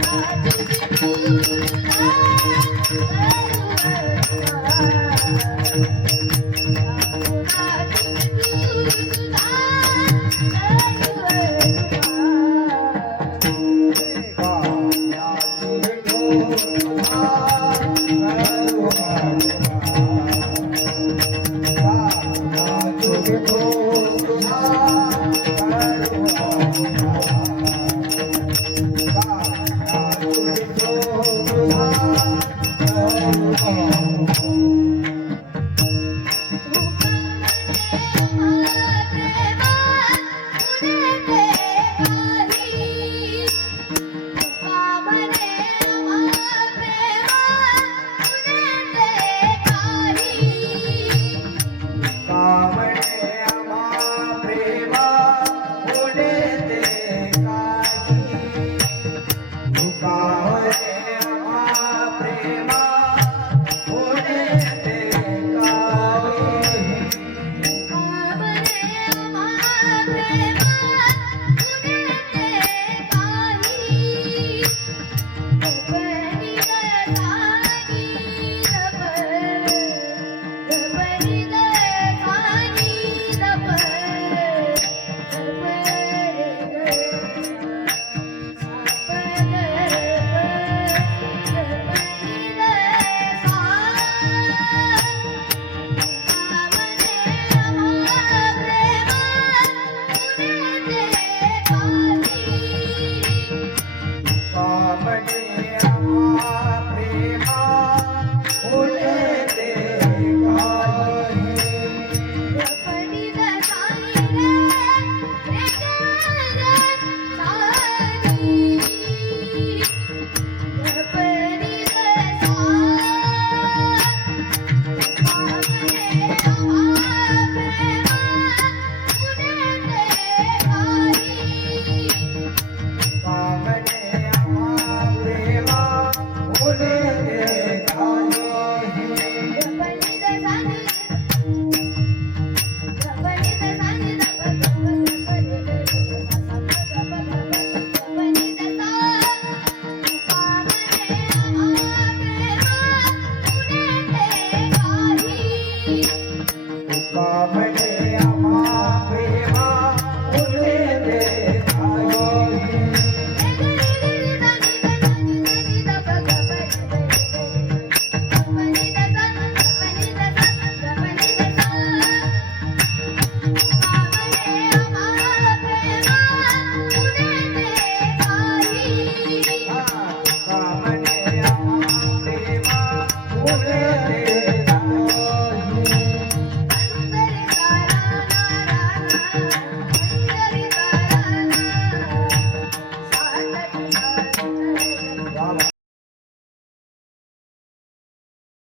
哎。जो yeah.